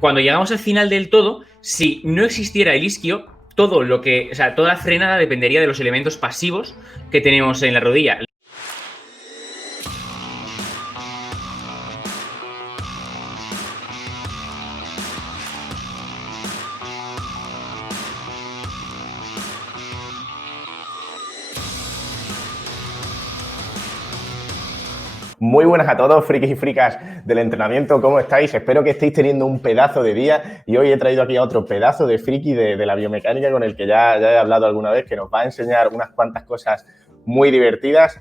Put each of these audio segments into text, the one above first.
cuando llegamos al final del todo, si no existiera el isquio, todo lo que, o sea, toda la frenada dependería de los elementos pasivos que tenemos en la rodilla. Muy buenas a todos, frikis y fricas del entrenamiento, ¿cómo estáis? Espero que estéis teniendo un pedazo de día y hoy he traído aquí a otro pedazo de friki de la biomecánica con el que ya he hablado alguna vez, que nos va a enseñar unas cuantas cosas muy divertidas.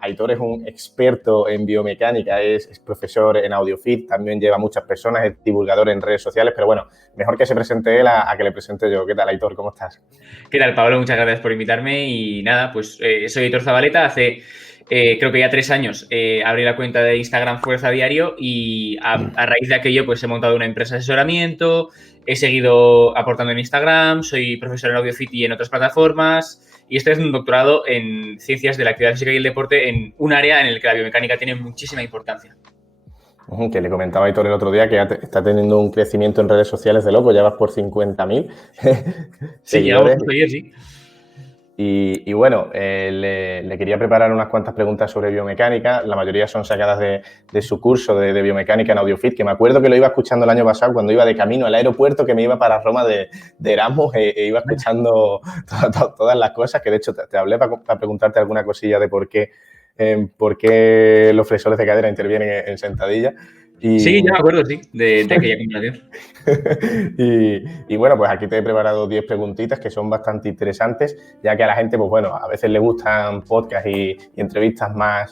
Aitor es un experto en biomecánica, es profesor en AudioFit, también lleva muchas personas, es divulgador en redes sociales, pero bueno, mejor que se presente él a que le presente yo. ¿Qué tal, Aitor? ¿Cómo estás? ¿Qué tal, Pablo? Muchas gracias por invitarme y nada, pues soy Aitor Zabaleta, hace creo que ya 3 años abrí la cuenta de Instagram Fuerza Diario y a raíz de aquello pues he montado una empresa de asesoramiento, he seguido aportando en Instagram, soy profesor en AudioFit y en otras plataformas y estoy haciendo un doctorado en Ciencias de la Actividad Física y el Deporte en un área en el que la biomecánica tiene muchísima importancia. Que le comentaba a Aitor el otro día que está teniendo un crecimiento en redes sociales de loco, ya vas por 50.000 Sí, llegamos justo ayer, sí. Y bueno, le quería preparar unas cuantas preguntas sobre biomecánica. La mayoría son sacadas de su curso de biomecánica en AudioFit, que me acuerdo que lo iba escuchando el año pasado cuando iba de camino al aeropuerto, que me iba para Roma de Erasmus e iba escuchando todas las cosas, que de hecho te hablé para preguntarte alguna cosilla de por qué los flexores de cadera intervienen en sentadilla. Sí, ya me acuerdo, sí, de aquella conversación. Y bueno, pues aquí te he preparado 10 preguntitas que son bastante interesantes, ya que a la gente, pues bueno, a veces le gustan podcasts y entrevistas más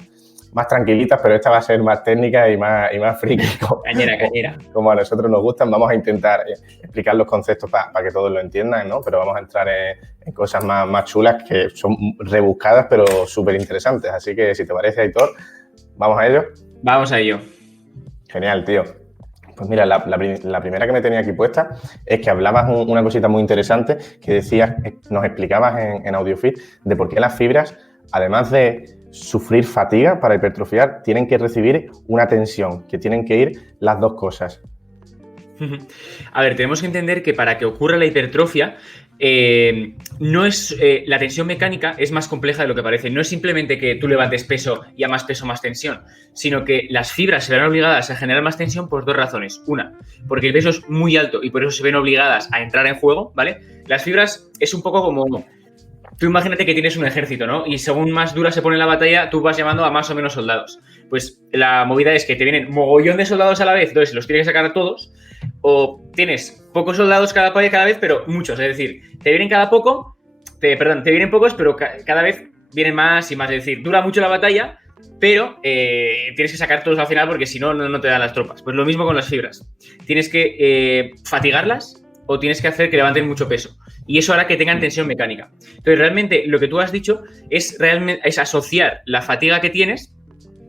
tranquilitas, pero esta va a ser más técnica y más friki. Cañera. Como a nosotros nos gustan, vamos a intentar explicar los conceptos para que todos lo entiendan, ¿no? Pero vamos a entrar en cosas más chulas que son rebuscadas, pero súper interesantes. Así que, si te parece, Aitor, ¿vamos a ello? Vamos a ello. Genial, tío. Pues mira, la primera que me tenía aquí puesta es que hablabas una cosita muy interesante que decías, nos explicabas en AudioFit de por qué las fibras, además de sufrir fatiga para hipertrofiar, tienen que recibir una tensión, que tienen que ir las dos cosas. A ver, tenemos que entender que para que ocurra la hipertrofia, no es la tensión mecánica es más compleja de lo que parece. No es simplemente que tú levantes peso y a más peso más tensión, sino que las fibras se ven obligadas a generar más tensión por 2 razones. Una, porque el peso es muy alto y por eso se ven obligadas a entrar en juego, ¿vale? Las fibras es un poco como... Tú imagínate que tienes un ejército, ¿no? Y según más dura se pone la batalla, tú vas llamando a más o menos soldados. Pues la movida es que te vienen mogollón de soldados a la vez, entonces los tienes que sacar a todos, o tienes pocos soldados cada vez, pero muchos. Es decir, te vienen te vienen pocos, pero cada vez vienen más y más. Es decir, dura mucho la batalla, pero tienes que sacar todos al final porque si no, no te dan las tropas. Pues lo mismo con las fibras. Tienes que fatigarlas o tienes que hacer que levanten mucho peso. Y eso hará que tengan tensión mecánica. Entonces, realmente, lo que tú has dicho es asociar la fatiga que tienes,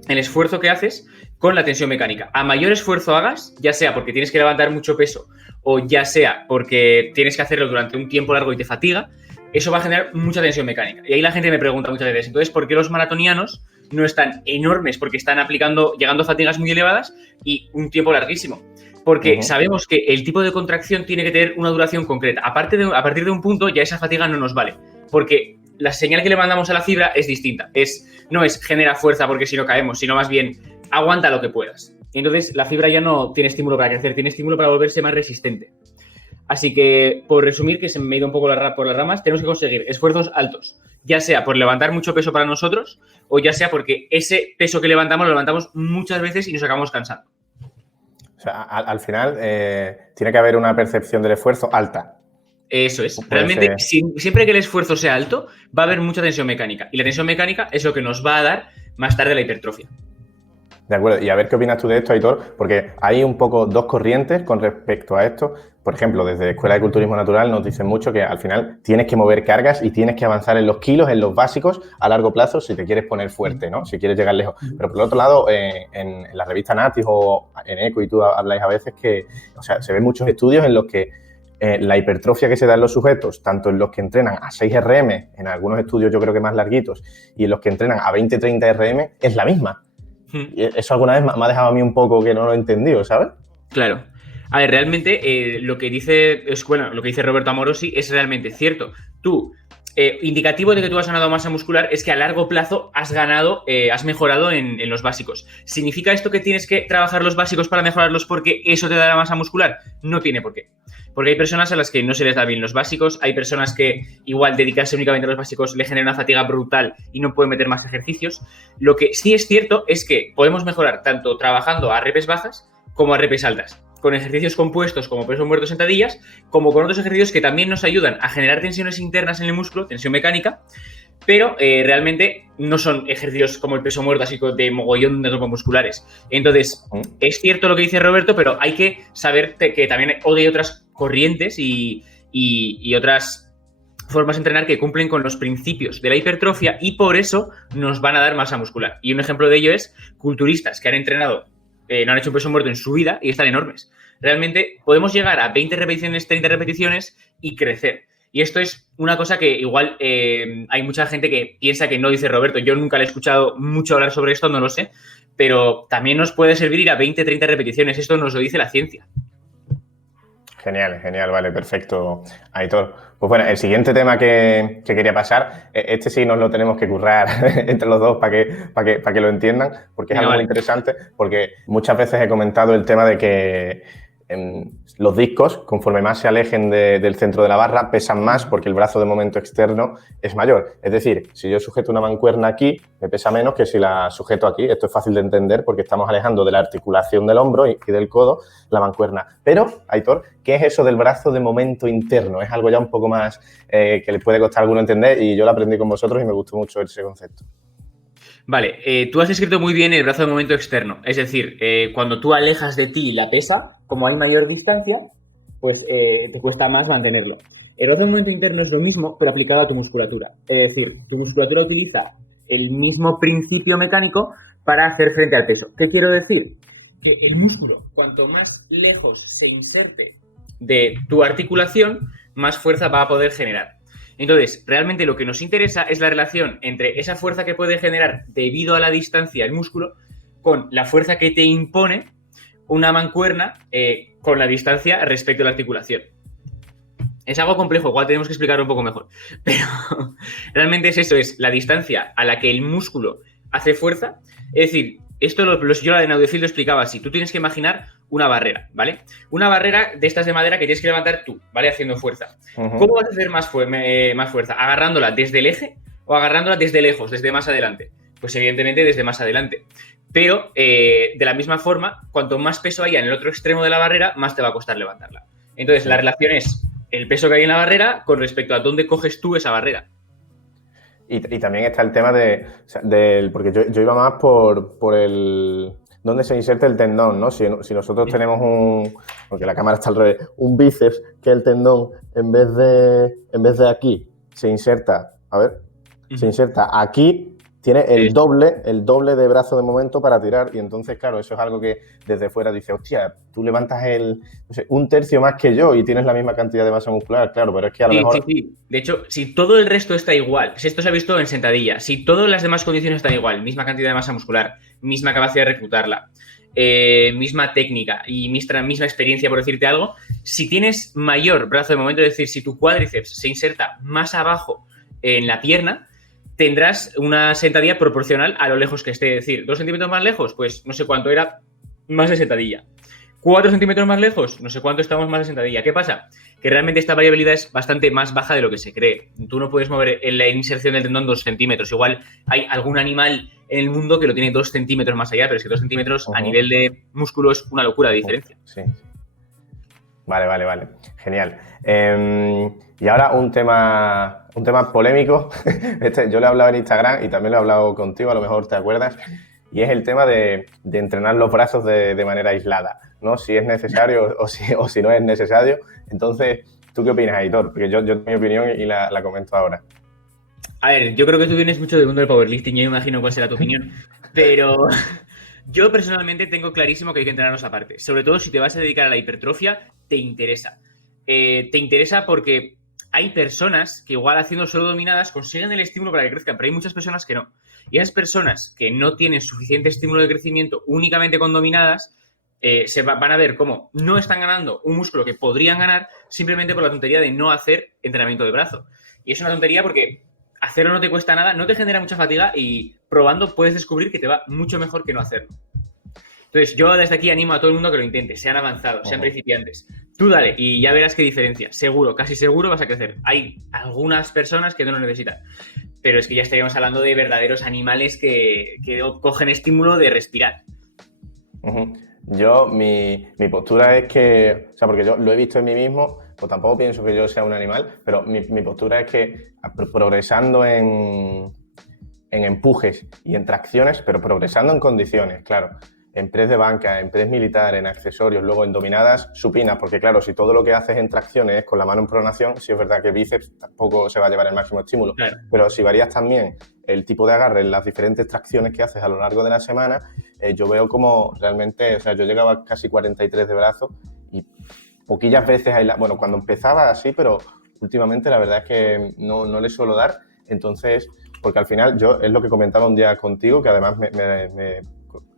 el esfuerzo que haces, con la tensión mecánica. A mayor esfuerzo hagas, ya sea porque tienes que levantar mucho peso o ya sea porque tienes que hacerlo durante un tiempo largo y te fatiga, eso va a generar mucha tensión mecánica. Y ahí la gente me pregunta muchas veces, entonces, ¿por qué los maratonianos no están enormes? Porque están llegando a fatigas muy elevadas y un tiempo larguísimo. Porque sabemos que el tipo de contracción tiene que tener una duración concreta. A partir de un punto ya esa fatiga no nos vale. Porque la señal que le mandamos a la fibra es distinta. No es genera fuerza porque si no caemos, sino más bien aguanta lo que puedas. Y entonces la fibra ya no tiene estímulo para crecer, tiene estímulo para volverse más resistente. Así que, por resumir, que se me ha ido un poco por las ramas, tenemos que conseguir esfuerzos altos. Ya sea por levantar mucho peso para nosotros o ya sea porque ese peso que levantamos lo levantamos muchas veces y nos acabamos cansando. O sea, al final tiene que haber una percepción del esfuerzo alta. Eso es. Realmente, siempre que el esfuerzo sea alto, va a haber mucha tensión mecánica. Y la tensión mecánica es lo que nos va a dar más tarde la hipertrofia. De acuerdo. Y a ver qué opinas tú de esto, Aitor, porque hay un poco dos corrientes con respecto a esto. Por ejemplo, desde Escuela de Culturismo Natural nos dicen mucho que al final tienes que mover cargas y tienes que avanzar en los kilos, en los básicos, a largo plazo si te quieres poner fuerte, ¿no? Si quieres llegar lejos. Pero por el otro lado, en la revista Natis o en Eco, y tú habláis a veces que, o sea, se ven muchos estudios en los que la hipertrofia que se da en los sujetos, tanto en los que entrenan a 6 RM, en algunos estudios yo creo que más larguitos, y en los que entrenan a 20-30 RM, es la misma. Y eso alguna vez me ha dejado a mí un poco que no lo he entendido, ¿sabes? Claro. A ver, realmente lo que dice lo que dice Roberto Amorosi es realmente cierto. Tú, indicativo de que tú has ganado masa muscular es que a largo plazo has ganado, has mejorado en los básicos. ¿Significa esto que tienes que trabajar los básicos para mejorarlos porque eso te da la masa muscular? No tiene por qué. Porque hay personas a las que no se les da bien los básicos, hay personas que igual dedicarse únicamente a los básicos le genera una fatiga brutal y no pueden meter más ejercicios. Lo que sí es cierto es que podemos mejorar tanto trabajando a repes bajas como a repes altas, con ejercicios compuestos como peso muerto, sentadillas, como con otros ejercicios que también nos ayudan a generar tensiones internas en el músculo, tensión mecánica, pero realmente no son ejercicios como el peso muerto, así de mogollón de grupos musculares. Entonces, es cierto lo que dice Roberto, pero hay que saber que también hay otras corrientes y otras formas de entrenar que cumplen con los principios de la hipertrofia y por eso nos van a dar masa muscular. Y un ejemplo de ello es culturistas que han entrenado, no han hecho un peso muerto en su vida y están enormes. Realmente podemos llegar a 20 repeticiones, 30 repeticiones y crecer. Y esto es una cosa que igual hay mucha gente que piensa que no dice Roberto. Yo nunca le he escuchado mucho hablar sobre esto, no lo sé, pero también nos puede servir ir a 20, 30 repeticiones. Esto nos lo dice la ciencia. Genial, genial, vale, perfecto, Aitor. Pues bueno, el siguiente tema que quería pasar, este sí nos lo tenemos que currar entre los dos para que lo entiendan, porque es algo muy interesante, porque muchas veces he comentado el tema de que los discos, conforme más se alejen del centro de la barra, pesan más porque el brazo de momento externo es mayor. Es decir, si yo sujeto una mancuerna aquí, me pesa menos que si la sujeto aquí. Esto es fácil de entender porque estamos alejando de la articulación del hombro y del codo la mancuerna. Pero, Aitor, ¿qué es eso del brazo de momento interno? Es algo ya un poco más que le puede costar a alguno entender y yo lo aprendí con vosotros y me gustó mucho ese concepto. Vale, tú has descrito muy bien el brazo de momento externo. Es decir, cuando tú alejas de ti la pesa, como hay mayor distancia, pues te cuesta más mantenerlo. El brazo de momento interno es lo mismo, pero aplicado a tu musculatura. Es decir, tu musculatura utiliza el mismo principio mecánico para hacer frente al peso. ¿Qué quiero decir? Que el músculo, cuanto más lejos se inserte de tu articulación, más fuerza va a poder generar. Entonces, realmente lo que nos interesa es la relación entre esa fuerza que puede generar debido a la distancia el músculo con la fuerza que te impone una mancuerna con la distancia respecto a la articulación. Es algo complejo, igual tenemos que explicarlo un poco mejor. Pero realmente es eso, es la distancia a la que el músculo hace fuerza. Es decir, esto yo en Audiofil lo explicaba así. Tú tienes que imaginar una barrera, ¿vale? Una barrera de estas de madera que tienes que levantar tú, ¿vale? Haciendo fuerza. ¿Cómo vas a hacer más fuerza? ¿Agarrándola desde el eje o agarrándola desde lejos, desde más adelante? Pues evidentemente desde más adelante. Pero de la misma forma, cuanto más peso haya en el otro extremo de la barrera, más te va a costar levantarla. Entonces, la relación es el peso que hay en la barrera con respecto a dónde coges tú esa barrera. Y también está el tema porque yo iba más por el dónde se inserta el tendón, ¿no? Si nosotros tenemos porque la cámara está al revés, un bíceps, que el tendón en vez de aquí se inserta aquí, tiene el doble de brazo de momento para tirar y entonces, claro, eso es algo que desde fuera dice, hostia, tú levantas un tercio más que yo y tienes la misma cantidad de masa muscular, claro, pero es que a lo mejor... Sí. De hecho, si todo el resto está igual, si esto se ha visto en sentadilla, si todas las demás condiciones están igual, misma cantidad de masa muscular, misma capacidad de reclutarla, misma técnica y misma experiencia, por decirte algo, si tienes mayor brazo de momento, es decir, si tu cuádriceps se inserta más abajo en la pierna, tendrás una sentadilla proporcional a lo lejos que esté. Es decir, 2 centímetros más lejos, pues no sé cuánto era más de sentadilla. 4 centímetros más lejos, no sé cuánto estamos más de sentadilla. ¿Qué pasa? Que realmente esta variabilidad es bastante más baja de lo que se cree. Tú no puedes mover en la inserción del tendón 2 centímetros. Igual hay algún animal en el mundo que lo tiene 2 centímetros más allá, pero es que 2 centímetros a nivel de músculo es una locura de diferencia. Sí. Vale. Genial. Y ahora un tema polémico. Yo lo he hablado en Instagram y también lo he hablado contigo, a lo mejor te acuerdas. Y es el tema de entrenar los brazos de manera aislada, ¿no? Si es necesario o si no es necesario. Entonces, ¿tú qué opinas, Aitor? Porque yo tengo mi opinión y la comento ahora. A ver, yo creo que tú vienes mucho del mundo del powerlifting, yo imagino cuál será tu opinión. Pero yo personalmente tengo clarísimo que hay que entrenarlos aparte. Sobre todo si te vas a dedicar a la hipertrofia, te interesa. Te interesa porque hay personas que igual haciendo solo dominadas consiguen el estímulo para que crezcan, pero hay muchas personas que no. Y esas personas que no tienen suficiente estímulo de crecimiento únicamente con dominadas, van a ver cómo no están ganando un músculo que podrían ganar simplemente por la tontería de no hacer entrenamiento de brazo. Y es una tontería porque hacerlo no te cuesta nada, no te genera mucha fatiga y probando puedes descubrir que te va mucho mejor que no hacerlo. Entonces, yo desde aquí animo a todo el mundo que lo intente, sean avanzados, sean principiantes. Tú dale y ya verás qué diferencia. Seguro, casi seguro vas a crecer. Hay algunas personas que no lo necesitan, pero es que ya estaríamos hablando de verdaderos animales que cogen estímulo de respirar. Yo, mi postura es que, o sea, porque yo lo he visto en mí mismo, pues tampoco pienso que yo sea un animal, pero mi postura es que progresando en empujes y en tracciones, pero progresando en condiciones, claro, en press de banca, en press militar, en accesorios, luego en dominadas supinas, porque claro, si todo lo que haces en tracciones es con la mano en pronación, sí es verdad que bíceps tampoco se va a llevar el máximo estímulo, claro. Pero si varías también el tipo de agarre en las diferentes tracciones que haces a lo largo de la semana, yo veo como realmente, o sea, yo llegaba a casi 43 de brazo y poquillas veces, bueno, cuando empezaba así, pero últimamente la verdad es que no le suelo dar, entonces, porque al final yo, es lo que comentaba un día contigo, que además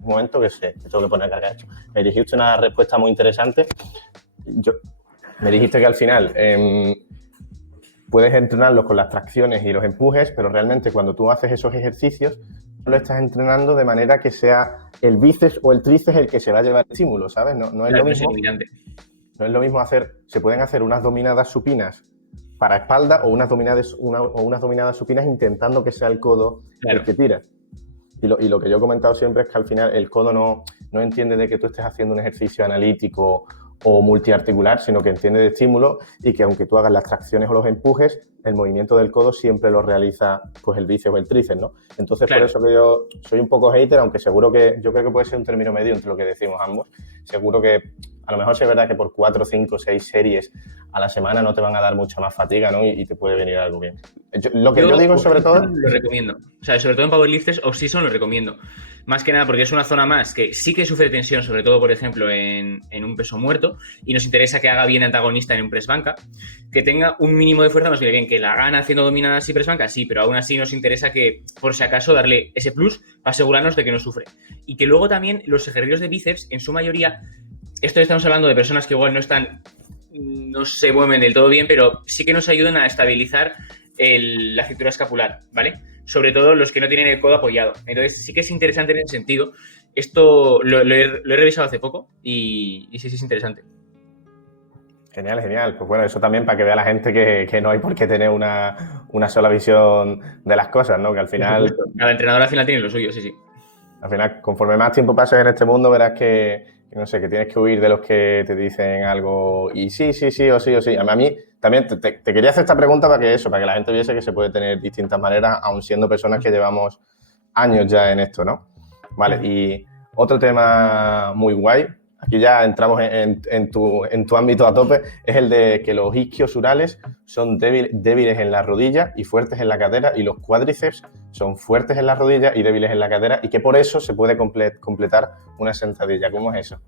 un momento que tengo que poner a cargar esto. Me dijiste una respuesta muy interesante. Me dijiste que al final puedes entrenarlos con las tracciones y los empujes, pero realmente cuando tú haces esos ejercicios, no lo estás entrenando de manera que sea el bíceps o el tríceps el que se va a llevar el estímulo, ¿sabes? No es lo mismo. No es lo mismo se pueden hacer unas dominadas supinas para espalda o unas dominadas supinas intentando que sea el codo el que tira. Y lo que yo he comentado siempre es que al final el codo no entiende de que tú estés haciendo un ejercicio analítico o multiarticular, sino que entiende de estímulo y que aunque tú hagas las tracciones o los empujes, el movimiento del codo siempre lo realiza pues el bíceps o el tríceps, ¿no? Entonces, claro. Por eso que yo soy un poco hater, aunque seguro que yo creo que puede ser un término medio entre lo que decimos ambos. Seguro que a lo mejor sí es verdad que por 4, 5, 6 series a la semana no te van a dar mucha más fatiga, ¿no? Y te puede venir algo bien. Lo que yo digo sobre todo... Lo recomiendo. O sea, sobre todo en powerlifters, off-season lo recomiendo. Más que nada porque es una zona más que sí que sufre tensión, sobre todo, por ejemplo, en un peso muerto, y nos interesa que haga bien antagonista en un press banca, que tenga un mínimo de fuerza, nos viene bien, que la gana haciendo dominadas y press banca, sí, pero aún así nos interesa que, por si acaso, darle ese plus para asegurarnos de que no sufre. Y que luego también los ejercicios de bíceps, en su mayoría, esto estamos hablando de personas que igual no se mueven del todo bien, pero sí que nos ayudan a estabilizar la cintura escapular, ¿vale? Sobre todo los que no tienen el codo apoyado. Entonces sí que es interesante en ese sentido. Esto lo he revisado hace poco y sí es interesante. Genial, genial. Pues bueno, eso también para que vea la gente que no hay por qué tener una sola visión de las cosas, ¿no? Que al final... Cada entrenador al final tiene lo suyo, sí. Al final, conforme más tiempo pases en este mundo, verás que no sé, que tienes que huir de los que te dicen algo y sí, o sí. A mí también te quería hacer esta pregunta para que la gente viese que se puede tener distintas maneras, aun siendo personas que llevamos años ya en esto, ¿no? Vale, y otro tema muy guay, aquí ya entramos en tu ámbito a tope, es el de que los isquiosurales son débiles en la rodilla y fuertes en la cadera, y los cuádriceps son fuertes en la rodilla y débiles en la cadera, y que por eso se puede completar una sentadilla. ¿Cómo es eso?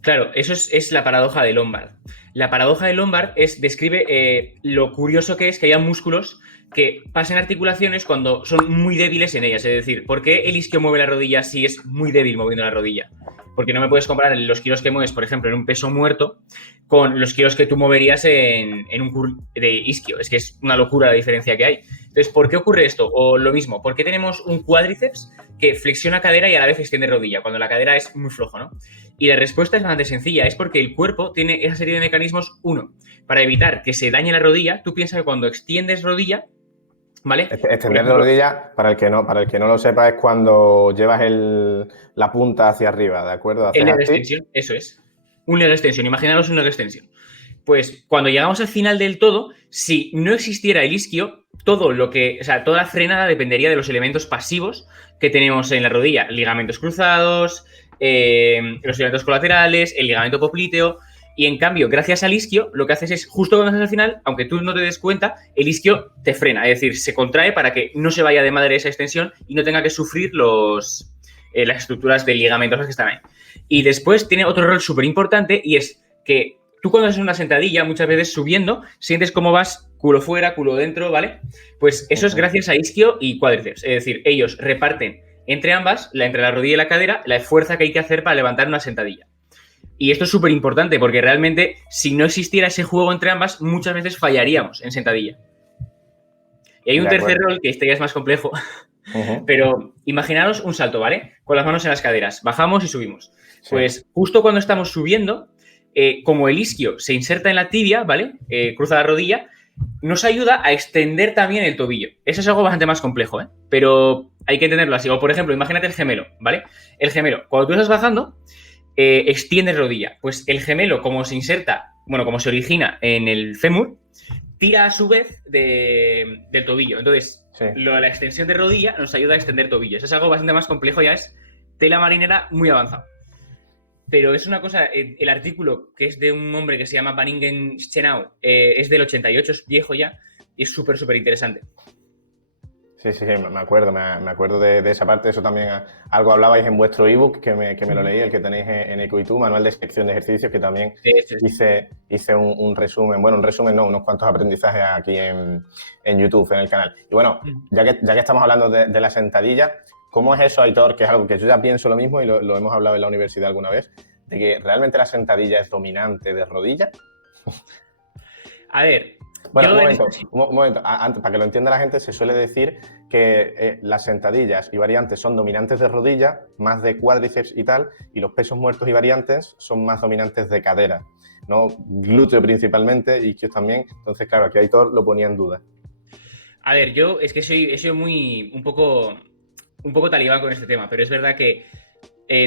Claro, eso es la paradoja de Lombard. La paradoja de Lombard describe lo curioso que es que haya músculos que pasen articulaciones cuando son muy débiles en ellas. Es decir, ¿por qué el isquio mueve la rodilla si es muy débil moviendo la rodilla? Porque no me puedes comparar los kilos que mueves, por ejemplo, en un peso muerto con los kilos que tú moverías en un curl de isquio. Es que es una locura la diferencia que hay. Entonces, ¿por qué ocurre esto? O lo mismo, ¿por qué tenemos un cuádriceps que flexiona cadera y a la vez extiende rodilla cuando la cadera es muy flojo, ¿no? Y la respuesta es bastante sencilla, es porque el cuerpo tiene esa serie de mecanismos. Uno, para evitar que se dañe la rodilla. Tú piensas que cuando extiendes rodilla, ¿vale? Extender la rodilla, para el que no lo sepa, es cuando llevas la punta hacia arriba, ¿de acuerdo? El leg extension, eso es. Un leg extension, imaginaros un leg extension. Pues cuando llegamos al final del todo, si no existiera el isquio, toda la frenada dependería de los elementos pasivos que tenemos en la rodilla. Ligamentos cruzados, los ligamentos colaterales, el ligamento popliteo. Y en cambio, gracias al isquio, lo que haces es, justo cuando estás al final, aunque tú no te des cuenta, el isquio te frena. Es decir, se contrae para que no se vaya de madre esa extensión y no tenga que sufrir las estructuras de ligamentos que están ahí. Y después tiene otro rol súper importante, y es que tú cuando haces una sentadilla, muchas veces subiendo, sientes cómo vas culo fuera, culo dentro, ¿vale? Pues eso es gracias a isquio y cuádriceps. Es decir, ellos reparten entre ambas, entre la rodilla y la cadera, la fuerza que hay que hacer para levantar una sentadilla. Y esto es súper importante porque realmente si no existiera ese juego entre ambas, muchas veces fallaríamos en sentadilla. Y hay un tercer rol que este ya es más complejo, pero imaginaros un salto, ¿vale? Con las manos en las caderas, bajamos y subimos. Sí. Pues justo cuando estamos subiendo, como el isquio se inserta en la tibia, ¿vale? Cruza la rodilla, nos ayuda a extender también el tobillo. Eso es algo bastante más complejo, ¿eh? Pero hay que entenderlo así. O, por ejemplo, imagínate el gemelo, ¿vale? El gemelo, cuando tú estás bajando, extiendes rodilla. Pues el gemelo, como se inserta, bueno, como se origina en el fémur, tira a su vez del tobillo. Entonces, sí, la extensión de rodilla nos ayuda a extender tobillo. Eso es algo bastante más complejo, ya es tela marinera muy avanzado. Pero es una cosa, el artículo, que es de un hombre que se llama Vaningen Schenau, es del 88, es viejo ya, y es súper, súper interesante. Sí, me acuerdo de esa parte. Eso también algo hablabais en vuestro ebook, que me lo leí, el que tenéis en Eco y tú, manual de sección de ejercicios, que también hice un resumen, bueno, un resumen no, unos cuantos aprendizajes aquí en YouTube, en el canal. Y bueno, ya que estamos hablando de la sentadilla, ¿cómo es eso, Aitor? Que es algo que yo ya pienso lo mismo y lo hemos hablado en la universidad alguna vez, de que realmente la sentadilla es dominante de rodilla. A ver... Bueno, un momento. Antes, para que lo entienda la gente, se suele decir que las sentadillas y variantes son dominantes de rodilla, más de cuádriceps y tal, y los pesos muertos y variantes son más dominantes de cadera, ¿no? Glúteo principalmente, y isquios también. Entonces, claro, aquí Aitor lo ponía en duda. A ver, yo es que he sido un poco talibán con este tema, pero es verdad que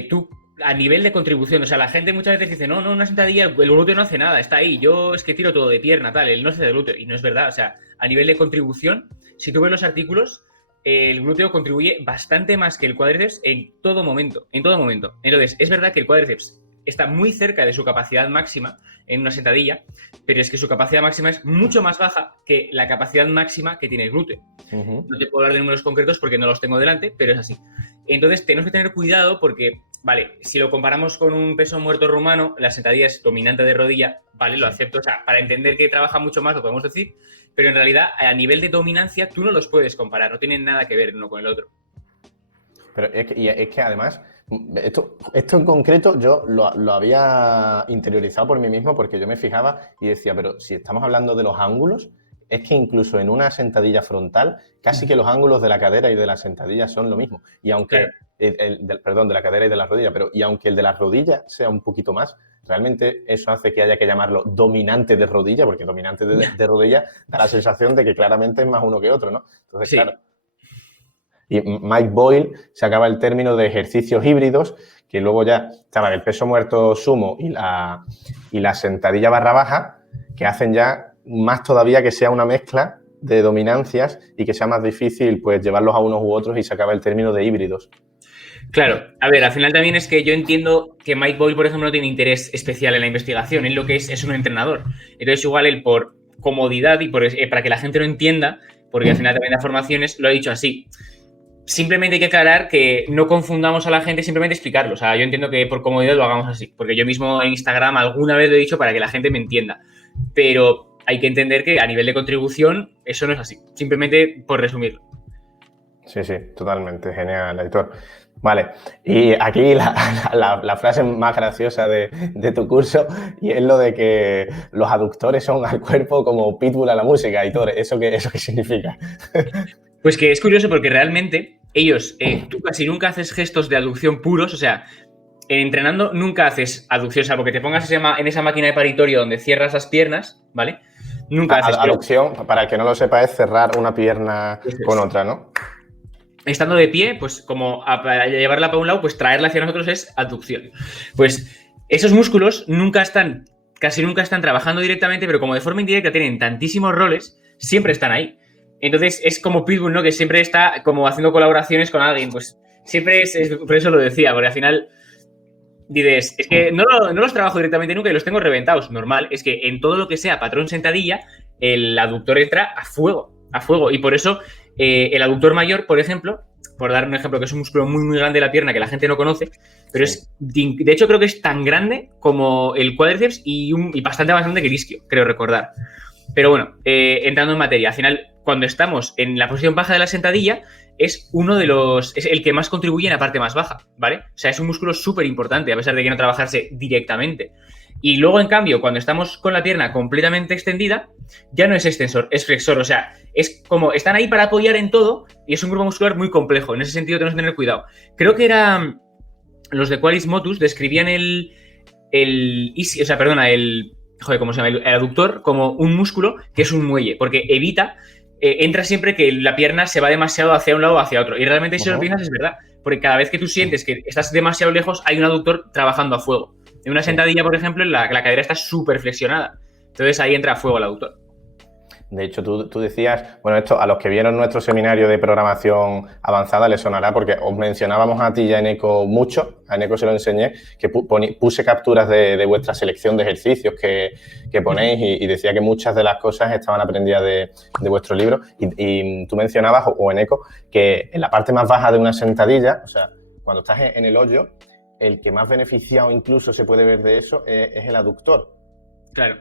tú... A nivel de contribución, o sea, la gente muchas veces dice, no, una sentadilla, el glúteo no hace nada, está ahí, yo es que tiro todo de pierna, tal, él no hace de glúteo, y no es verdad, o sea, a nivel de contribución, si tú ves los artículos, el glúteo contribuye bastante más que el cuádriceps en todo momento. Entonces, es verdad que el cuádriceps está muy cerca de su capacidad máxima en una sentadilla, pero es que su capacidad máxima es mucho más baja que la capacidad máxima que tiene el glúteo. No te puedo hablar de números concretos porque no los tengo delante, pero es así. Entonces, tenemos que tener cuidado porque, vale, si lo comparamos con un peso muerto rumano, la sentadilla es dominante de rodilla, vale, lo acepto, o sea, para entender que trabaja mucho más lo podemos decir, pero en realidad, a nivel de dominancia, tú no los puedes comparar, no tienen nada que ver uno con el otro. Pero es que además, esto en concreto yo lo había interiorizado por mí mismo porque yo me fijaba y decía, pero si estamos hablando de los ángulos, es que incluso en una sentadilla frontal, casi que los ángulos de la cadera y de la sentadilla son lo mismo. Y aunque, perdón, de la cadera y de la rodilla, y aunque el de la rodilla sea un poquito más, realmente eso hace que haya que llamarlo dominante de rodilla, porque dominante de rodilla da la sensación de que claramente es más uno que otro, ¿no? Entonces, claro. Y Mike Boyle sacaba el término de ejercicios híbridos, que luego ya estaban el peso muerto sumo y la sentadilla barra baja, que hacen ya más todavía que sea una mezcla de dominancias y que sea más difícil pues llevarlos a unos u otros y se acaba el término de híbridos. Claro, a ver, al final también es que yo entiendo que Mike Boyle, por ejemplo, no tiene interés especial en la investigación, él lo que es un entrenador. Entonces, igual él por comodidad y para que la gente lo entienda, porque al final también da formaciones, lo ha dicho así. Simplemente hay que aclarar que no confundamos a la gente, simplemente explicarlo. O sea, yo entiendo que por comodidad lo hagamos así, porque yo mismo en Instagram alguna vez lo he dicho para que la gente me entienda. Pero hay que entender que a nivel de contribución eso no es así, simplemente por resumirlo. Sí, totalmente, genial, Aitor. Vale, y aquí la frase más graciosa de tu curso y es lo de que los aductores son al cuerpo como Pitbull a la música, Aitor. ¿Eso qué significa? Pues que es curioso porque realmente ellos, tú casi nunca haces gestos de aducción puros, o sea, entrenando nunca haces aducción, salvo que te pongas en esa máquina de paritorio donde cierras las piernas, ¿vale? Nunca haces... Aducción, para el que no lo sepa, es cerrar una pierna con otra, ¿no? Estando de pie, pues como para llevarla para un lado, pues traerla hacia nosotros es aducción. Pues esos músculos casi nunca están trabajando directamente, pero como de forma indirecta tienen tantísimos roles, siempre están ahí. Entonces es como Pitbull, ¿no? Que siempre está como haciendo colaboraciones con alguien, pues siempre por eso lo decía, porque al final dices, es que no los trabajo directamente nunca y los tengo reventados. Normal, es que en todo lo que sea patrón sentadilla, el aductor entra a fuego, y por eso el aductor mayor, por ejemplo, por dar un ejemplo que es un músculo muy, muy grande de la pierna que la gente no conoce, pero de hecho creo que es tan grande como el cuádriceps y bastante más grande que el isquio, creo recordar. Pero bueno, entrando en materia, al final, cuando estamos en la posición baja de la sentadilla, es es el que más contribuye en la parte más baja, ¿vale? O sea, es un músculo súper importante, a pesar de que no trabajarse directamente. Y luego, en cambio, cuando estamos con la pierna completamente extendida, ya no es extensor, es flexor. O sea, es como, están ahí para apoyar en todo y es un grupo muscular muy complejo. En ese sentido tenemos que tener cuidado. Creo que era los de Qualis Motus describían joder, ¿cómo se llama? El aductor como un músculo que es un muelle, porque evita, entra siempre que la pierna se va demasiado hacia un lado o hacia otro. Y realmente, si lo piensas, es verdad. Porque cada vez que tú sientes que estás demasiado lejos, hay un aductor trabajando a fuego. En una sentadilla, por ejemplo, la cadera está súper flexionada. Entonces ahí entra a fuego el aductor. De hecho, tú decías, bueno, esto a los que vieron nuestro seminario de programación avanzada les sonará porque os mencionábamos a ti y a Eneco mucho, a Eneco se lo enseñé, que puse capturas de vuestra selección de ejercicios que ponéis y decía que muchas de las cosas estaban aprendidas de vuestro libro y tú mencionabas, o Eneco, que en la parte más baja de una sentadilla, o sea, cuando estás en el hoyo, el que más beneficiado incluso se puede ver de eso es el aductor. Claro.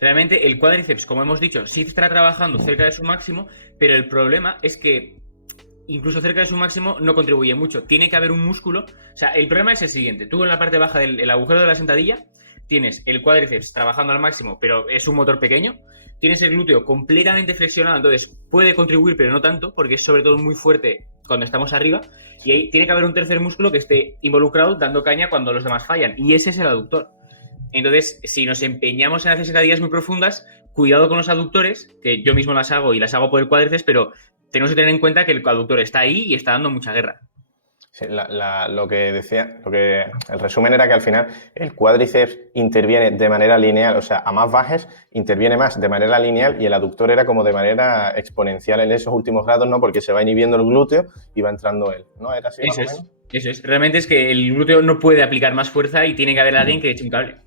Realmente el cuádriceps, como hemos dicho, sí estará trabajando cerca de su máximo, pero el problema es que incluso cerca de su máximo no contribuye mucho. Tiene que haber un músculo. O sea, el problema es el siguiente. Tú en la parte baja del agujero de la sentadilla tienes el cuádriceps trabajando al máximo, pero es un motor pequeño. Tienes el glúteo completamente flexionado, entonces puede contribuir, pero no tanto, porque es sobre todo muy fuerte cuando estamos arriba. Y ahí tiene que haber un tercer músculo que esté involucrado dando caña cuando los demás fallan. Y ese es el aductor. Entonces, si nos empeñamos en hacer sentadillas muy profundas, cuidado con los aductores, que yo mismo las hago y las hago por el cuádriceps, pero tenemos que tener en cuenta que el aductor está ahí y está dando mucha guerra. Sí, el resumen era que al final el cuádriceps interviene de manera lineal, o sea, a más bajes interviene más de manera lineal y el aductor era como de manera exponencial en esos últimos grados, ¿no? Porque se va inhibiendo el glúteo y va entrando él, ¿no? ¿Era así más o menos? Eso es. Realmente es que el glúteo no puede aplicar más fuerza y tiene que haber alguien que eche un cable.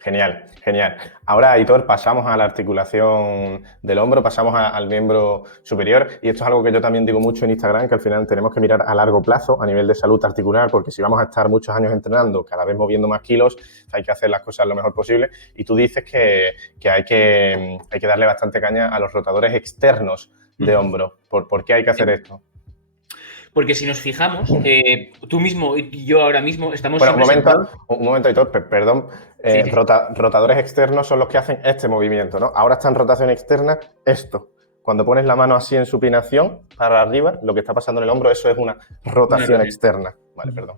Genial, genial. Ahora, Aitor, pasamos a la articulación del hombro, pasamos al miembro superior y esto es algo que yo también digo mucho en Instagram, que al final tenemos que mirar a largo plazo a nivel de salud articular, porque si vamos a estar muchos años entrenando, cada vez moviendo más kilos, hay que hacer las cosas lo mejor posible y tú dices que hay que darle bastante caña a los rotadores externos de hombro. ¿Por qué hay que hacer esto? Porque si nos fijamos, tú mismo y yo ahora mismo estamos... Bueno, un momento, Aitor, perdón. Sí. Rotadores externos son los que hacen este movimiento, ¿no? Ahora está en rotación externa esto. Cuando pones la mano así en supinación para arriba, lo que está pasando en el hombro, eso es una rotación externa. Vale, perdón.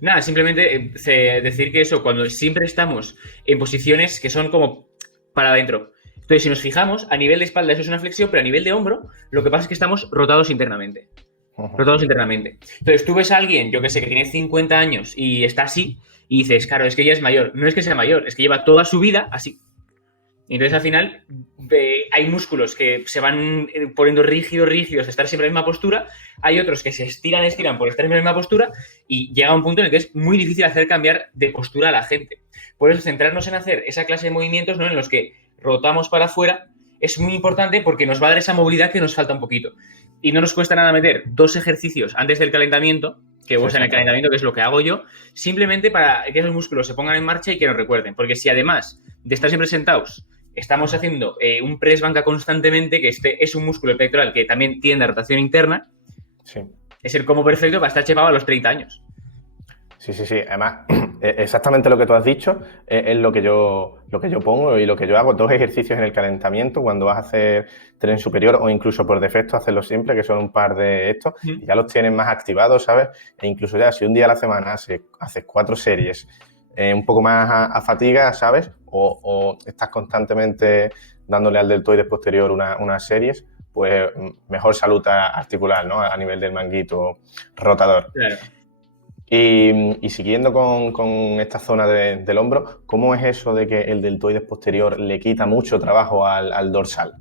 Nada, simplemente decir que eso, cuando siempre estamos en posiciones que son como para adentro. Entonces, si nos fijamos, a nivel de espalda eso es una flexión, pero a nivel de hombro, lo que pasa es que estamos rotados internamente. Rotados internamente. Entonces, tú ves a alguien, yo que sé, que tiene 50 años y está así, y dices, claro, es que ya es mayor. No es que sea mayor, es que lleva toda su vida así. Entonces, al final, hay músculos que se van poniendo rígidos, de estar siempre en la misma postura. Hay otros que se estiran por estar en la misma postura y llega un punto en el que es muy difícil hacer cambiar de postura a la gente. Por eso, centrarnos en hacer esa clase de movimientos, ¿no?, en los que rotamos para afuera es muy importante porque nos va a dar esa movilidad que nos falta un poquito. Y no nos cuesta nada meter 2 ejercicios antes del calentamiento, que vos en el calentamiento, que es lo que hago yo, simplemente para que esos músculos se pongan en marcha y que nos recuerden. Porque si además de estar siempre sentados, estamos haciendo un press banca constantemente, que este es un músculo pectoral que también tiende a rotación interna, es el combo perfecto para estar chepado a los 30 años. Sí. Además, exactamente lo que tú has dicho es lo que yo pongo y lo que yo hago. 2 ejercicios en el calentamiento cuando vas a hacer tren superior o incluso por defecto hacerlo siempre, que son un par de estos. Y ya los tienes más activados, ¿sabes? E incluso ya si un día a la semana haces 4 series, un poco más a fatiga, ¿sabes? O estás constantemente dándole al deltoides posterior unas series, pues mejor salud articular, ¿no? A nivel del manguito rotador. Claro. Y siguiendo con esta zona del hombro, ¿cómo es eso de que el deltoides posterior le quita mucho trabajo al dorsal?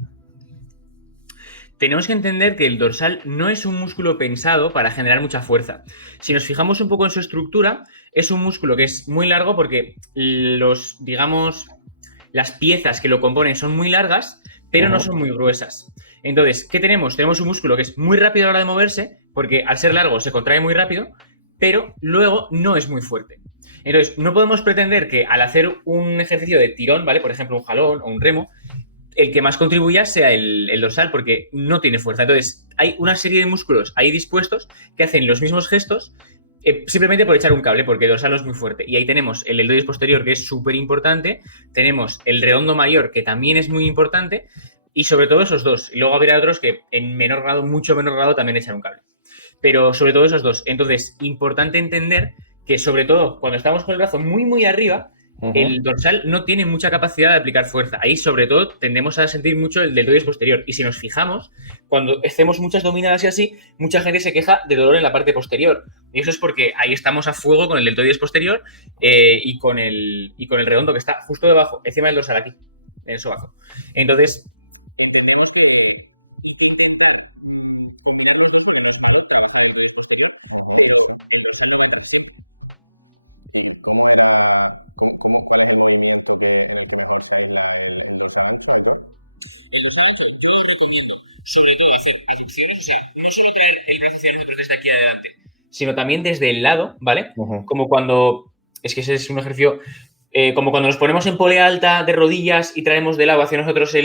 Tenemos que entender que el dorsal no es un músculo pensado para generar mucha fuerza. Si nos fijamos un poco en su estructura, es un músculo que es muy largo porque las piezas que lo componen son muy largas, pero no son muy gruesas. Entonces, ¿qué tenemos? Tenemos un músculo que es muy rápido a la hora de moverse, porque al ser largo se contrae muy rápido, pero luego no es muy fuerte. Entonces, no podemos pretender que al hacer un ejercicio de tirón, ¿vale? Por ejemplo, un jalón o un remo, el que más contribuya sea el dorsal, porque no tiene fuerza. Entonces, hay una serie de músculos ahí dispuestos que hacen los mismos gestos simplemente por echar un cable, porque el dorsal no es muy fuerte. Y ahí tenemos el deltoides posterior, que es súper importante, tenemos el redondo mayor, que también es muy importante, y sobre todo esos dos. Y luego habrá otros que en menor grado, mucho menor grado, también echan un cable. Pero sobre todo esos dos. Entonces, importante entender que sobre todo cuando estamos con el brazo muy, muy arriba, el dorsal no tiene mucha capacidad de aplicar fuerza. Ahí, sobre todo, tendemos a sentir mucho el deltoides posterior. Y si nos fijamos, cuando hacemos muchas dominadas y así, mucha gente se queja de dolor en la parte posterior. Y eso es porque ahí estamos a fuego con el deltoides posterior y con el redondo que está justo debajo, encima del dorsal aquí, en el sobaco. Entonces, sobre todo decir, acepciones, o sea, no solo traer el brazo hacia nosotros desde aquí adelante, sino también desde el lado, ¿vale? Como cuando, es que ese es un ejercicio, como cuando nos ponemos en polea alta de rodillas y traemos de lado hacia nosotros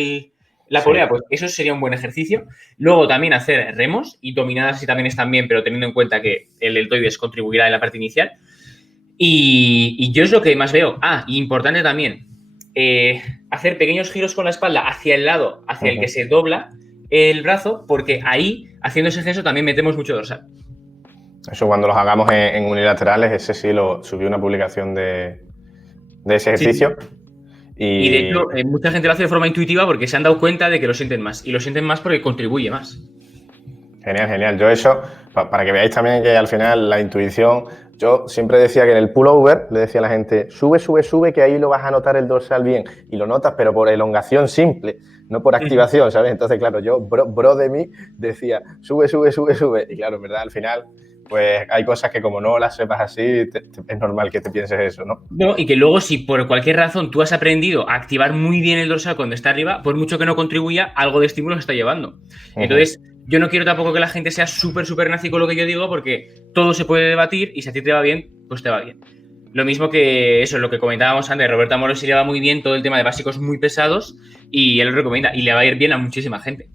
la polea, pues eso sería un buen ejercicio. Luego también hacer remos y dominadas si también están bien, pero teniendo en cuenta que el deltoides contribuirá en la parte inicial. Y yo es lo que más veo. Importante también, hacer pequeños giros con la espalda hacia el lado, hacia el que se dobla el brazo, porque ahí, haciendo ese gesto, también metemos mucho dorsal. Eso cuando los hagamos en unilaterales, ese sí lo subí una publicación de ese ejercicio. Sí. Y de hecho, mucha gente lo hace de forma intuitiva porque se han dado cuenta de que lo sienten más. Y lo sienten más porque contribuye más. Genial, genial. Yo eso, para que veáis también que al final la intuición, yo siempre decía que en el pullover le decía a la gente, sube, sube, sube, que ahí lo vas a notar el dorsal bien. Y lo notas, pero por elongación simple, no por activación, ¿sabes? Entonces, claro, yo, bro de mí, decía, sube, sube, sube, sube. Y claro, en verdad, al final, pues hay cosas que como no las sepas así, es normal que te pienses eso, ¿no? No, y que luego si por cualquier razón tú has aprendido a activar muy bien el dorsal cuando está arriba, por mucho que no contribuya, algo de estímulo se está llevando. Entonces, yo no quiero tampoco que la gente sea súper, súper nazi con lo que yo digo, porque todo se puede debatir y si a ti te va bien, pues te va bien. Lo mismo que eso, lo que comentábamos antes, Roberto Amorosi le va muy bien todo el tema de básicos muy pesados y él lo recomienda y le va a ir bien a muchísima gente.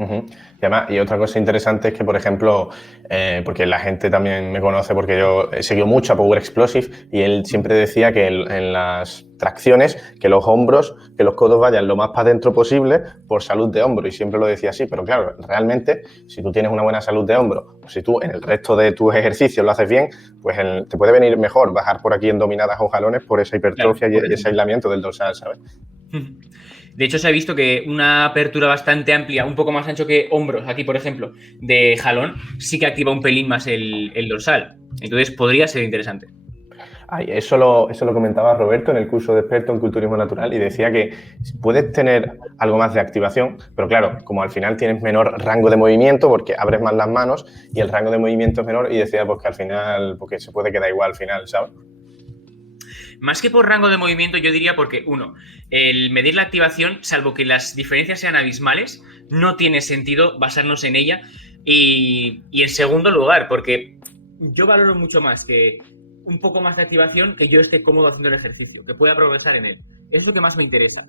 Y además, y otra cosa interesante es que, por ejemplo, porque la gente también me conoce porque yo he seguido mucho a Power Explosive y él siempre decía que en las tracciones, que los hombros, que los codos vayan lo más para adentro posible por salud de hombro y siempre lo decía así, pero claro, realmente si tú tienes una buena salud de hombro o si tú en el resto de tus ejercicios lo haces bien, pues te puede venir mejor bajar por aquí en dominadas o jalones por esa hipertrofia y ese aislamiento del dorsal, ¿sabes? De hecho, se ha visto que una apertura bastante amplia, un poco más ancho que hombros, aquí por ejemplo, de jalón, sí que activa un pelín más el dorsal. Entonces podría ser interesante. Eso lo comentaba Roberto en el curso de experto en culturismo natural y decía que puedes tener algo más de activación, pero claro, como al final tienes menor rango de movimiento porque abres más las manos y el rango de movimiento es menor y decía pues que al final, porque se puede quedar igual al final, ¿sabes? Más que por rango de movimiento, yo diría porque, uno, el medir la activación, salvo que las diferencias sean abismales, no tiene sentido basarnos en ella. Y en segundo lugar, porque yo valoro mucho más que un poco más de activación que yo esté cómodo haciendo el ejercicio, que pueda progresar en él. Es lo que más me interesa.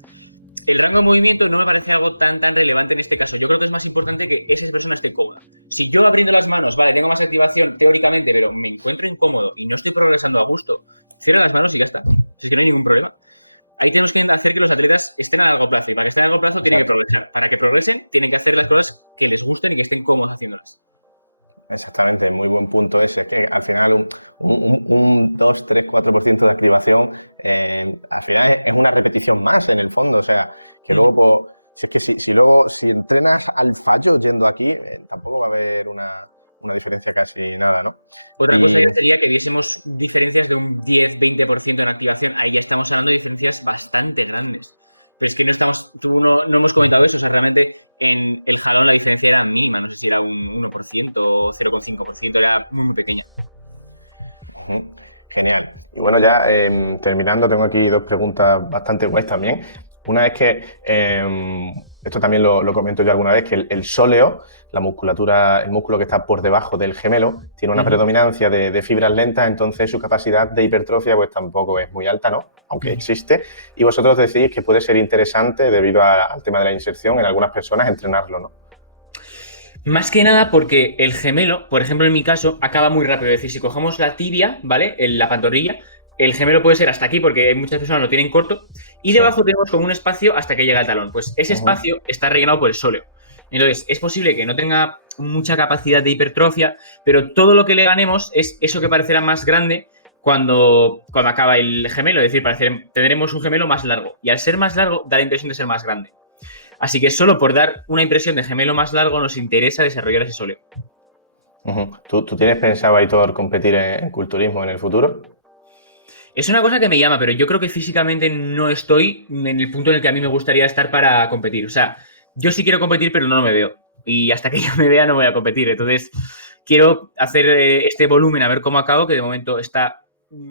El rango de movimiento no me parece algo tan relevante en este caso. Yo creo que es más importante que esa persona esté cómoda. Si yo abriendo las manos, vale, ya no más activación teóricamente, pero me encuentro incómodo y no estoy progresando a gusto, cierra las manos y ya está. Si no hay ningún problema. Ahí tenemos que hacer que los atletas estén a largo plazo. Y para que estén a largo plazo tienen que progresar. Para que progresen, tienen que hacer las cosas que les gusten y que estén cómodos haciéndolas. Exactamente, muy buen punto eso. Es que al final un 2, 3, 4% de activación al final es una repetición más en el fondo. O sea, que luego es que si entrenas al fallo yendo aquí, tampoco va a haber una diferencia casi nada, ¿no? Otra cosa que sería que viésemos diferencias de un 10-20% en activación. Ahí estamos hablando de diferencias bastante grandes. Pero es que no hemos comentado eso. Exactamente en el jalón la diferencia era mínima. No sé si era un 1% o 0,5%. Era muy pequeña. Genial. Y bueno, ya terminando, tengo aquí dos preguntas bastante guays también. Una vez que, esto también lo comento yo alguna vez, que el sóleo, la musculatura, el músculo que está por debajo del gemelo, tiene una predominancia de fibras lentas, entonces su capacidad de hipertrofia pues tampoco es muy alta, ¿no? Aunque existe. Y vosotros decís que puede ser interesante, debido al tema de la inserción, en algunas personas entrenarlo, ¿no? Más que nada porque el gemelo, por ejemplo en mi caso, acaba muy rápido. Es decir, si cogemos la tibia, ¿vale? La pantorrilla, el gemelo puede ser hasta aquí porque muchas personas lo tienen corto y debajo tenemos como un espacio hasta que llega el talón. Pues ese espacio está rellenado por el sóleo. Entonces, es posible que no tenga mucha capacidad de hipertrofia, pero todo lo que le ganemos es eso que parecerá más grande cuando acaba el gemelo. Es decir, tendremos un gemelo más largo. Y al ser más largo, da la impresión de ser más grande. Así que solo por dar una impresión de gemelo más largo nos interesa desarrollar ese sóleo. ¿Tú tienes pensado, Aitor, competir en culturismo en el futuro? Es una cosa que me llama, pero yo creo que físicamente no estoy en el punto en el que a mí me gustaría estar para competir. O sea, yo sí quiero competir, pero no me veo. Y hasta que yo me vea no voy a competir. Entonces, quiero hacer este volumen a ver cómo acabo, que de momento está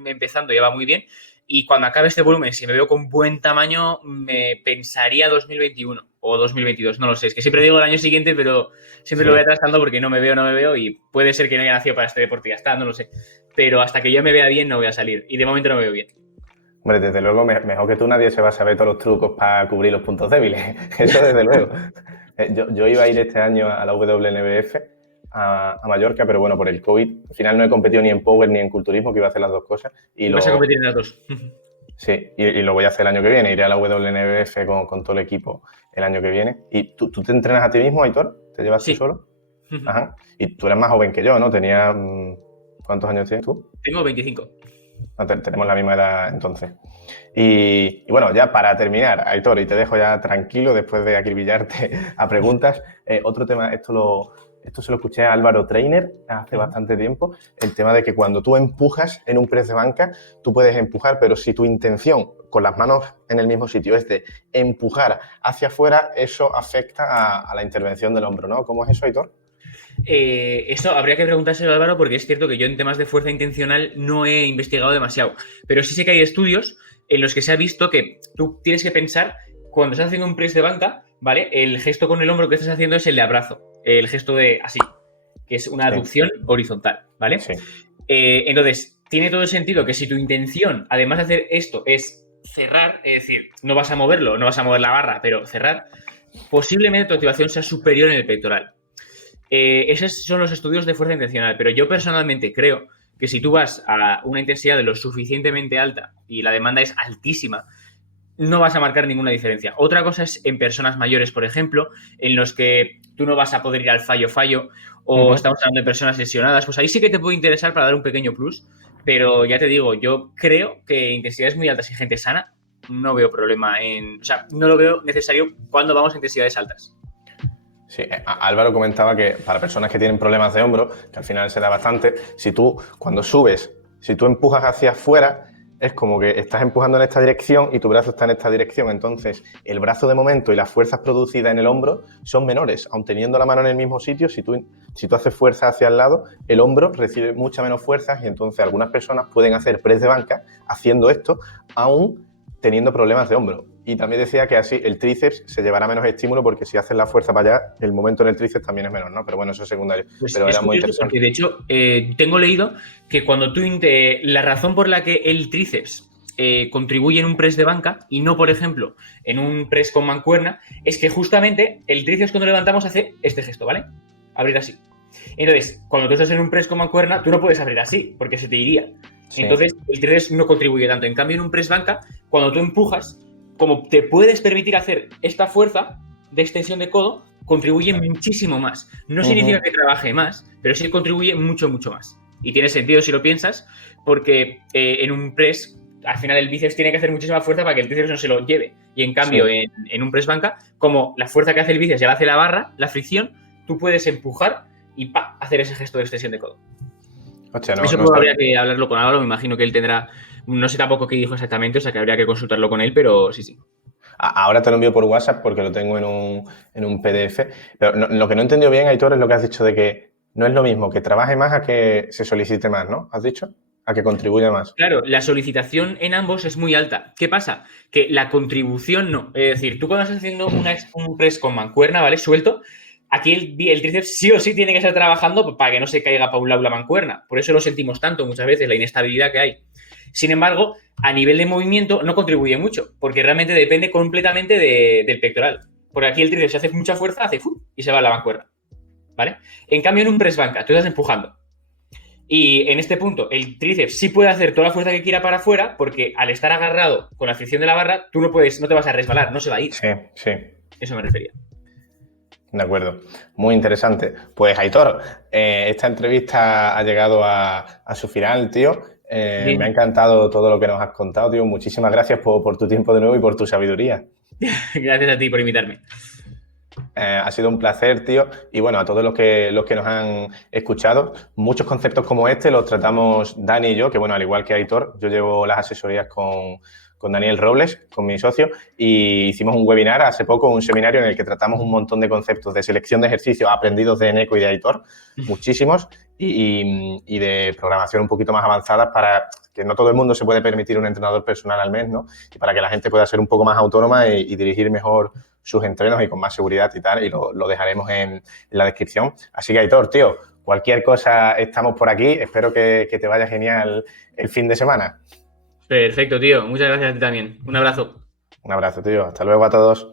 empezando, ya va muy bien. Y cuando acabe este volumen, si me veo con buen tamaño, me pensaría 2021 o 2022, no lo sé. Es que siempre digo el año siguiente, pero siempre lo voy atrasando porque no me veo y puede ser que no haya nacido para este deporte y ya está, no lo sé. Pero hasta que yo me vea bien no voy a salir y de momento no me veo bien. Hombre, desde luego, mejor que tú nadie se va a saber todos los trucos para cubrir los puntos débiles. Eso desde luego. Yo iba a ir este año a la WNBF a Mallorca, pero bueno, por el COVID, al final no he competido ni en Power ni en culturismo, que iba a hacer las dos cosas. Y vas a competir en las dos. Sí, y lo voy a hacer el año que viene. Iré a la WNBF con todo el equipo el año que viene. ¿Y tú te entrenas a ti mismo, Aitor? ¿Te llevas tú solo? Ajá. Y tú eres más joven que yo, ¿no? ¿Cuántos años tienes tú? Tengo 25. No, tenemos la misma edad entonces. Y bueno, ya para terminar, Aitor, y te dejo ya tranquilo después de acribillarte a preguntas. Otro tema, esto se lo escuché a Álvaro Trainer hace bastante tiempo, el tema de que cuando tú empujas en un press de banca, tú puedes empujar, pero si tu intención con las manos en el mismo sitio es de empujar hacia afuera, eso afecta a la intervención del hombro, ¿no? ¿Cómo es eso, Aitor? Eso habría que preguntárselo a Álvaro porque es cierto que yo en temas de fuerza intencional no he investigado demasiado, pero sí sé que hay estudios en los que se ha visto que tú tienes que pensar cuando estás haciendo un press de banca, ¿vale? El gesto con el hombro que estás haciendo es el de abrazo, el gesto de así, que es una aducción horizontal, ¿vale? Sí. Entonces, tiene todo el sentido que si tu intención, además de hacer esto, es cerrar, es decir, no vas a moverlo, no vas a mover la barra, pero cerrar, posiblemente tu activación sea superior en el pectoral. Esos son los estudios de fuerza intencional, pero yo personalmente creo que si tú vas a una intensidad de lo suficientemente alta y la demanda es altísima, no vas a marcar ninguna diferencia. Otra cosa es en personas mayores, por ejemplo, en los que tú no vas a poder ir al fallo o estamos hablando de personas lesionadas, pues ahí sí que te puede interesar para dar un pequeño plus, pero ya te digo, yo creo que intensidades muy altas y gente sana no veo problema o sea, no lo veo necesario cuando vamos a intensidades altas. Sí, Álvaro comentaba que para personas que tienen problemas de hombro, que al final se da bastante, cuando subes, si tú empujas hacia afuera, es como que estás empujando en esta dirección y tu brazo está en esta dirección. Entonces, el brazo de momento y las fuerzas producidas en el hombro son menores. Aun teniendo la mano en el mismo sitio, si tú haces fuerza hacia el lado, el hombro recibe mucha menos fuerza y entonces algunas personas pueden hacer press de banca haciendo esto, aún teniendo problemas de hombro. Y también decía que así el tríceps se llevará menos estímulo porque si haces la fuerza para allá, el momento en el tríceps también es menor, ¿no? Pero bueno, eso es secundario. Pues pero era muy interesante. Porque de hecho, tengo leído que cuando la razón por la que el tríceps contribuye en un press de banca y no, por ejemplo, en un press con mancuerna, es que justamente el tríceps cuando levantamos hace este gesto, ¿vale? Abrir así. Entonces, cuando tú estás en un press con mancuerna, tú no puedes abrir así, porque se te iría. Sí. Entonces, el tríceps no contribuye tanto. En cambio, en un press banca, cuando tú empujas, como te puedes permitir hacer esta fuerza de extensión de codo, contribuye muchísimo más. No significa que trabaje más, pero sí contribuye mucho, mucho más. Y tiene sentido si lo piensas, porque en un press, al final el bíceps tiene que hacer muchísima fuerza para que el tríceps no se lo lleve. Y en cambio, en un press banca, como la fuerza que hace el bíceps ya la hace la barra, la fricción, tú puedes empujar y hacer ese gesto de extensión de codo. Hostia, eso habría que hablarlo con Álvaro, me imagino que él tendrá, no sé tampoco qué dijo exactamente, o sea que habría que consultarlo con él, pero sí. Ahora te lo envío por WhatsApp porque lo tengo en un PDF, pero lo que no he entendido bien, Aitor, es lo que has dicho de que no es lo mismo que trabaje más a que se solicite más, ¿no? ¿Has dicho? a que contribuya más. Claro, la solicitación en ambos es muy alta. ¿Qué pasa? Que la contribución no. Es decir, tú cuando estás haciendo un press con mancuerna, ¿vale? Suelto, aquí el tríceps sí o sí tiene que estar trabajando para que no se caiga para un lado la mancuerna. Por eso lo sentimos tanto muchas veces, la inestabilidad que hay. Sin embargo, a nivel de movimiento no contribuye mucho, porque realmente depende completamente del pectoral. Porque aquí el tríceps, si hace mucha fuerza, hace y se va a la mancuerna. ¿Vale? En cambio, en un press banca, tú estás empujando. Y en este punto, el tríceps sí puede hacer toda la fuerza que quiera para afuera, porque al estar agarrado con la fricción de la barra, tú no te vas a resbalar, no se va a ir. Sí, sí. Eso me refería. De acuerdo. Muy interesante. Pues, Aitor, esta entrevista ha llegado a su final, tío. Me ha encantado todo lo que nos has contado, tío. Muchísimas gracias por tu tiempo de nuevo y por tu sabiduría. Gracias a ti por invitarme. Ha sido un placer, tío. Y bueno, a todos los que nos han escuchado, muchos conceptos como este los tratamos Dani y yo, que bueno, al igual que Aitor, yo llevo las asesorías con Daniel Robles, con mi socio, y hicimos un webinar hace poco, un seminario en el que tratamos un montón de conceptos de selección de ejercicios aprendidos de Eneco y de Aitor, muchísimos, y de programación un poquito más avanzadas para que no todo el mundo se puede permitir un entrenador personal al mes, ¿no? Y para que la gente pueda ser un poco más autónoma y dirigir mejor sus entrenos y con más seguridad y tal, y lo dejaremos en la descripción. Así que, Aitor, tío, cualquier cosa estamos por aquí. Espero que te vaya genial el fin de semana. Perfecto, tío. Muchas gracias a ti también. Un abrazo. Un abrazo, tío. Hasta luego a todos.